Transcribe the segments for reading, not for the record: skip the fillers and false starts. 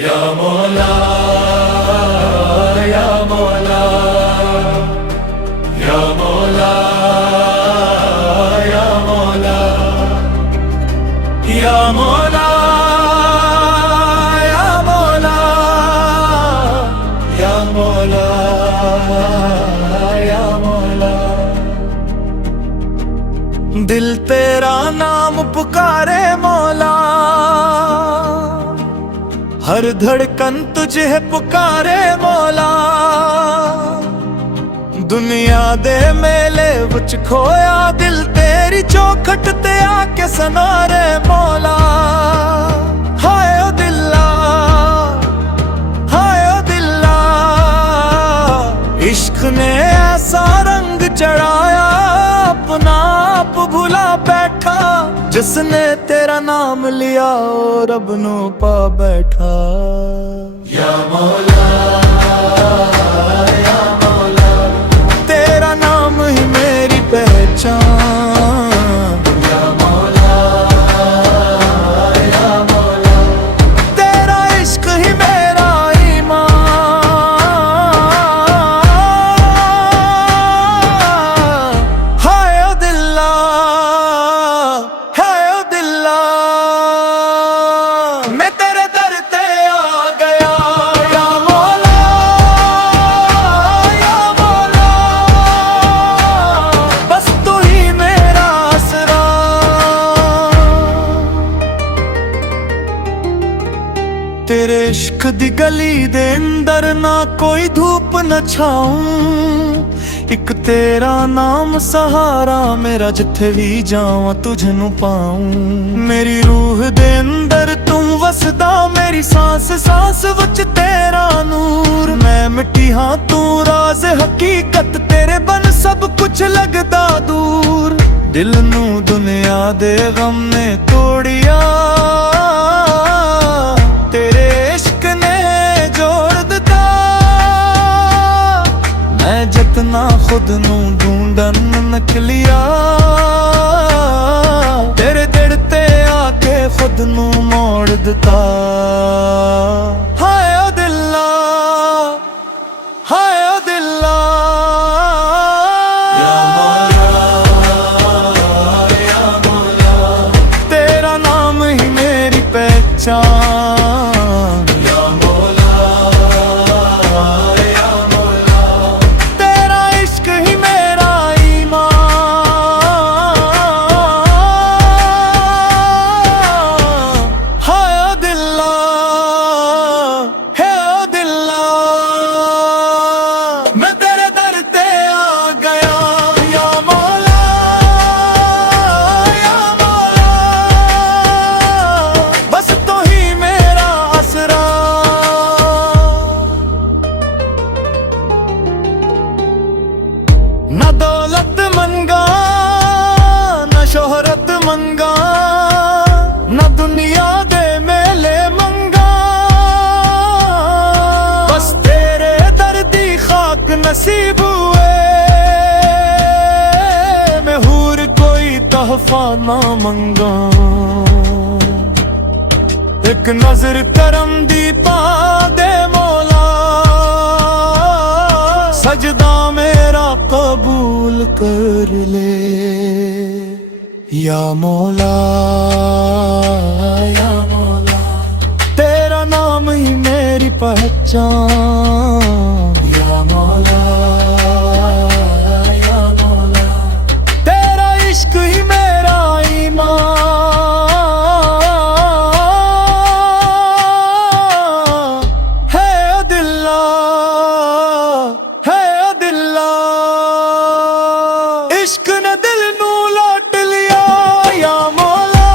या मौला या मौला या मौला या मौला या मौला या मौला या मौला या मौला। दिल तेरा नाम पुकारे मौला, हर धड़कन तुझे पुकारे मौला। दुनिया दे मेले विच खोया दिल तेरी चौखट ते आके सनारे मौला। हाय ओ दिला, हाय ओ दिला, इश्क ने ऐसा रंग चढ़ाया अपना आप भुला बैठा। जिसने तेरा नाम लिया ओ रब नू पा बैठा। या मौला या मौला, तेरा नाम ही मेरी पहचान। या मौला या मौला, तेरा इश्क ही मेरा ईमान। हाय ओ दिला, हाय ओ दिला, मैं तेरे दर ते आ गया। या मौला या मौला, बस तू ही मेरा आसरा। तेरे इश्क दी गली दे अंदर ना कोई धूप न छाऊं, एक तेरा नाम सहारा मेरा। जिथे भी जावां तुझे नू पाऊं। मेरी रूह दे अंदर तू वसदा, मेरी सांस सांस विच तेरा नूर। मैं मिट्टी हाँ तू राज हकीकत, तेरे बन सब कुछ लगदा दूर। दिल नू दुनिया दे गम ने तोड़िया, तेरे इश्क ने जोड़ दिता। मैं जितना खुद नू ढूंढन निकलिया, तेरे दिल ते आके खुद नू मोड़ दिता। हाय ओ दिला, हाय ओ दिला, या मौला या मौला, तेरा नाम ही मेरी पहचान। या मौला या मौला, तेरा इश्क ही मेरा ईमान। हाय ओ दिला, है ओ दिला, मैं तेरे दर ते आ गया। या मौला या मौला, बस तू ही मेरा आसरा। ना दौलत मंगा ना शोहरत मंगा, ना दुनिया दे मेले मंगा। बस तेरे दर्दी खाक नसीब हुए, मैं हूर कोई तहफा ना मंगा। एक नजर करम दी पा दे मौला, सजदा मेरा कबूल कर ले। या मौला या मौला, तेरा नाम ही मेरी पहचान। या मौला या मौला, तेरा इश्क ही मेरा ईमान। है ओ दिला, है ओ दिला, इश्क ने दिल नू लौट लिया। या मौला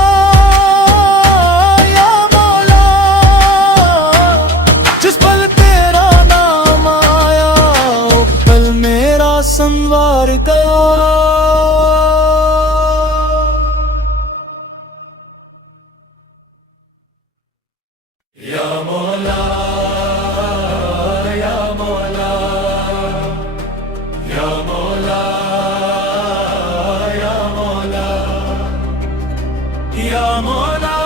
या मौला, जिस पल तेरा नाम आया वो पल मेरा संवार गया। या मौला या मौला या मौला या मौला या मौला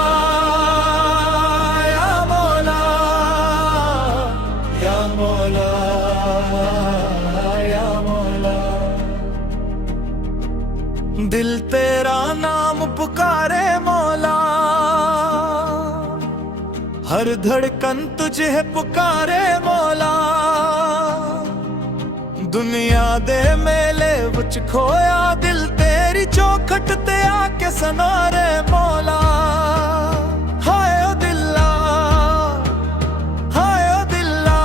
या मौला दिल तेरा नाम पुकारे मौला, हर धड़कन तुझे पुकारे मौला। दुनिया दे मेले विच खोया दिल तेरी चौखट ते आके सनारे मौला। हाय ओ दिला, हाय ओ दिला,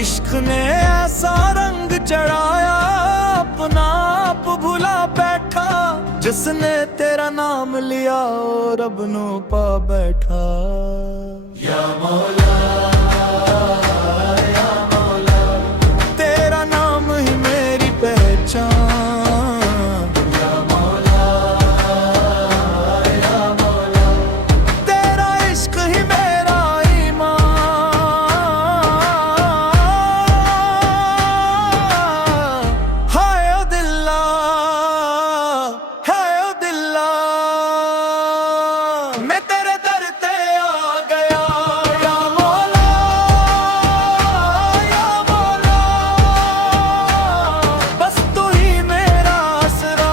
इश्क ने ऐसा रंग चढ़ाया, अपना आप भुला बैठा। जिसने तेरा नाम लिया ओ रब नू पा बैठा। या मौला, या मौला, तेरा नाम ही मेरी पहचान। या मौला, या मौला, तेरा इश्क ही मेरा ईमान। हाय ओ दिला, हाय ओ दिला, मैं तेरे दर ते आ गया। या मौला, या मौला, बस तू ही मेरा आसरा।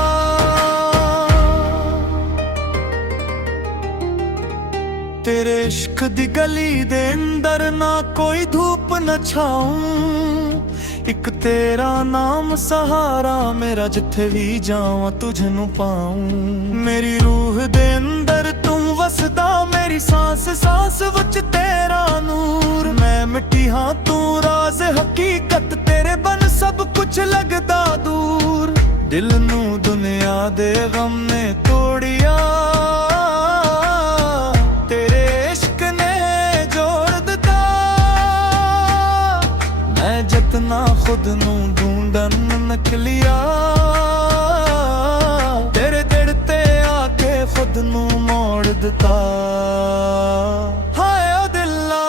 तेरे इश्क दी गली दे अंदर ना कोई धूप न छाऊं, एक तेरा नाम सहारा मेरा, जिथे भी जावां तुझे नू पाऊं। मेरी रूह दे अंदर तू वसदा, मेरी सांस सांस विच तेरा नूर। मैं मिट्टी हाँ तू राज हकीकत, तेरे बन सब कुछ लगदा दूर। दिल नू दुनिया दे गम ने तोड़िया, तेरे इश्क ने जोड़ दिता। मैं जितना खुद नू ढूंढन निकलिया, तेरे दिल ते आके खुद नू मोड़ दिता। हाय ओ दिला,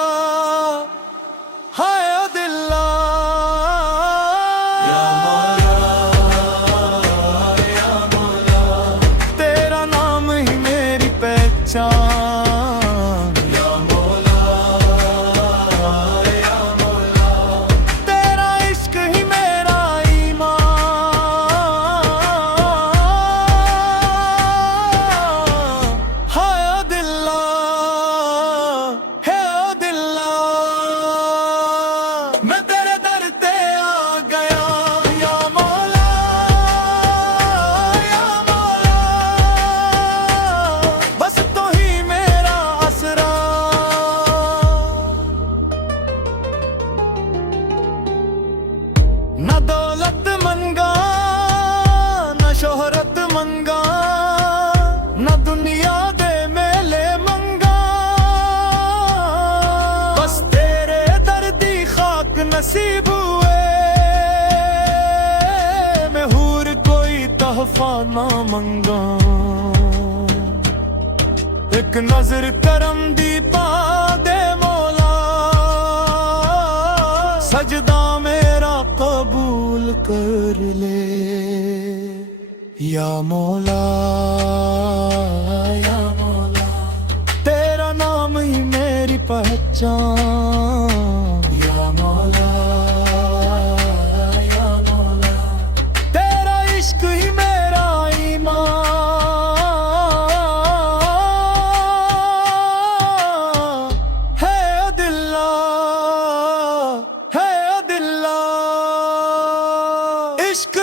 हाय ओ दिला, या मौला, या मौला, तेरा नाम ही मेरी पहचान। या मौला, या मौला, तेरा इश्क ही मेरा ईमान। हाय ओ दिला, है ओ दिला, मैं तेरे दर ते आ गया। या मौला, या मौला, बस तू ही मेरा आसरा। ना दौलत मंगा, ना शोहरत मंगा, ना दुनिया दे मेले मंगा। बस तेरे दर्दी खाक नसीब हुए, मैं हूर कोई तहफा ना मंगा। एक नजर करम दी पा दे मौला, सजदा मेरा कबूल कर ले। या मौला, या मौला, तेरा नाम ही मेरी पहचान। या मौला, या मौला, तेरा इश्क ही मेरा ईमान। है ओ दिला, है ओ दिला, इश्क